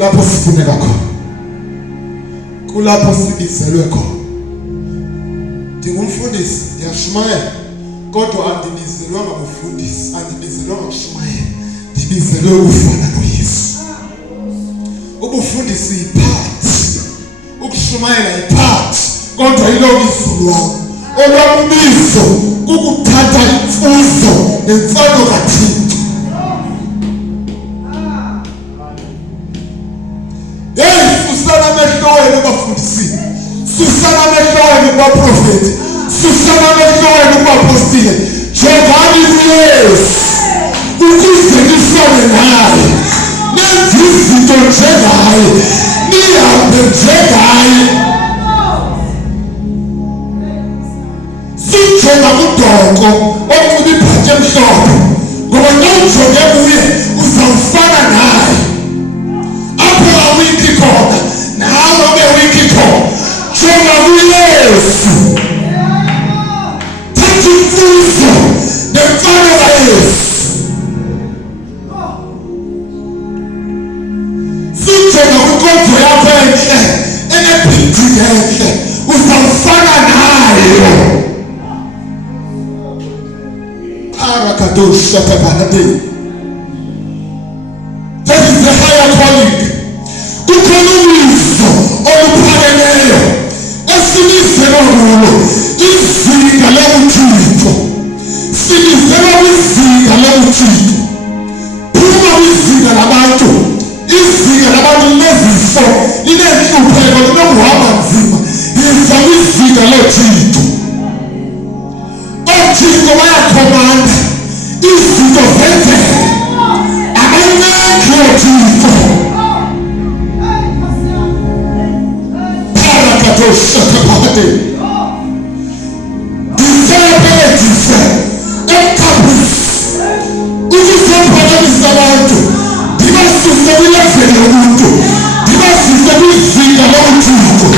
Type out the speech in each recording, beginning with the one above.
kulapho sifuneka khona, kulapho sibizelwe khona. Ndingumfundisi, ndiyashumayela, kodwa andibizelwa ngabufundisi, andibizelwa ngakushumayela, ndibizelwe ukufana noYesu. Ubufundisi yipart, ukushumayela yipart, kodwa yilo bizo lwam. Olwam ubizo kukuthatha imfuzo nemfano kaThixo. Susana amehlo wenu bafundisini, susana amehlo wenu baprofeti, susana amehlo wenu bapostile. Jovani kuYesu ukuze nifane naye, nenze izinto njengaye, nihambe njengaye. Sijonga kudoko okunxiba ibhatyi emhlophe, ngoba xa ujonge kuye uzawufana naye. Apho awikhi khona nawe ube wikhi khona. Jonga kuYesu, thatha imfuzo nemfano kaYesu. Sijonga kwinkonzo yakho entle, enebhilidingi entle, uzawufana nayo. That is the higher calling. Kukhona ubizo oluphakemeyo esilizelwa kulo, izinga lobuthixo. Silizelwa kwizinga lobuthixo. Phuma kwizinga labantu, izinga labantu linezifo, linenhlupheko, linokuhamba nzima. Yiza kwizinga lothixo. Othixo bayakhomanda izinto zenzeke, abanakho othixo. Parakatoshakapate disebenzise ekhabisi ukuzophakamisa abantu, ndibasuse kwileveli yomuntu, ndibasuse kwizinga lobuthixo.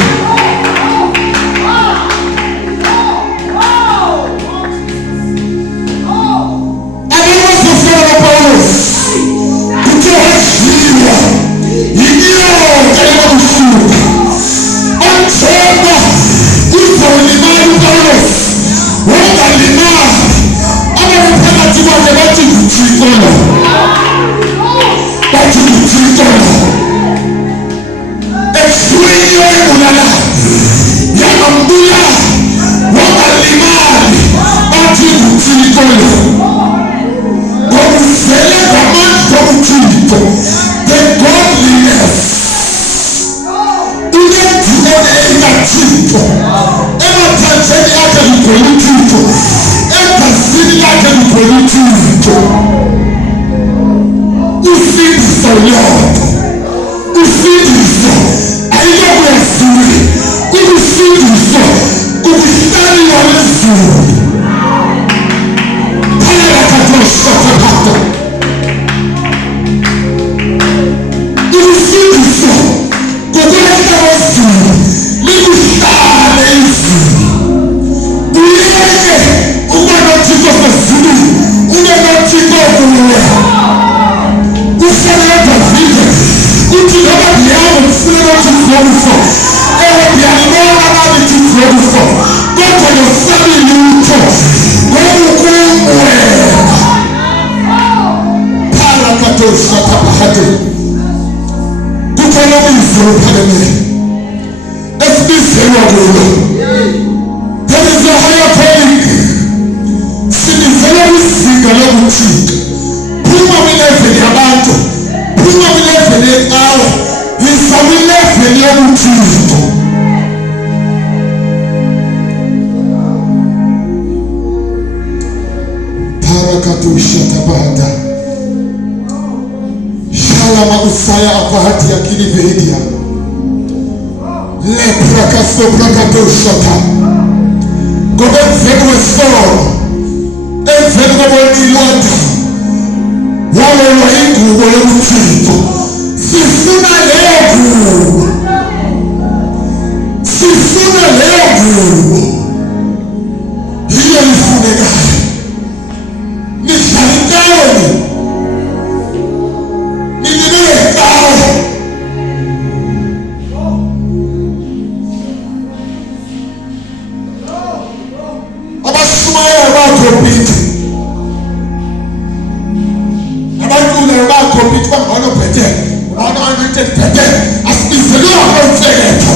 anatete asizaliwa haufeto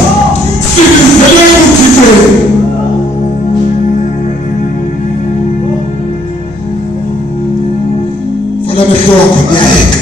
sinizaliwa mutite fala mehoko nyake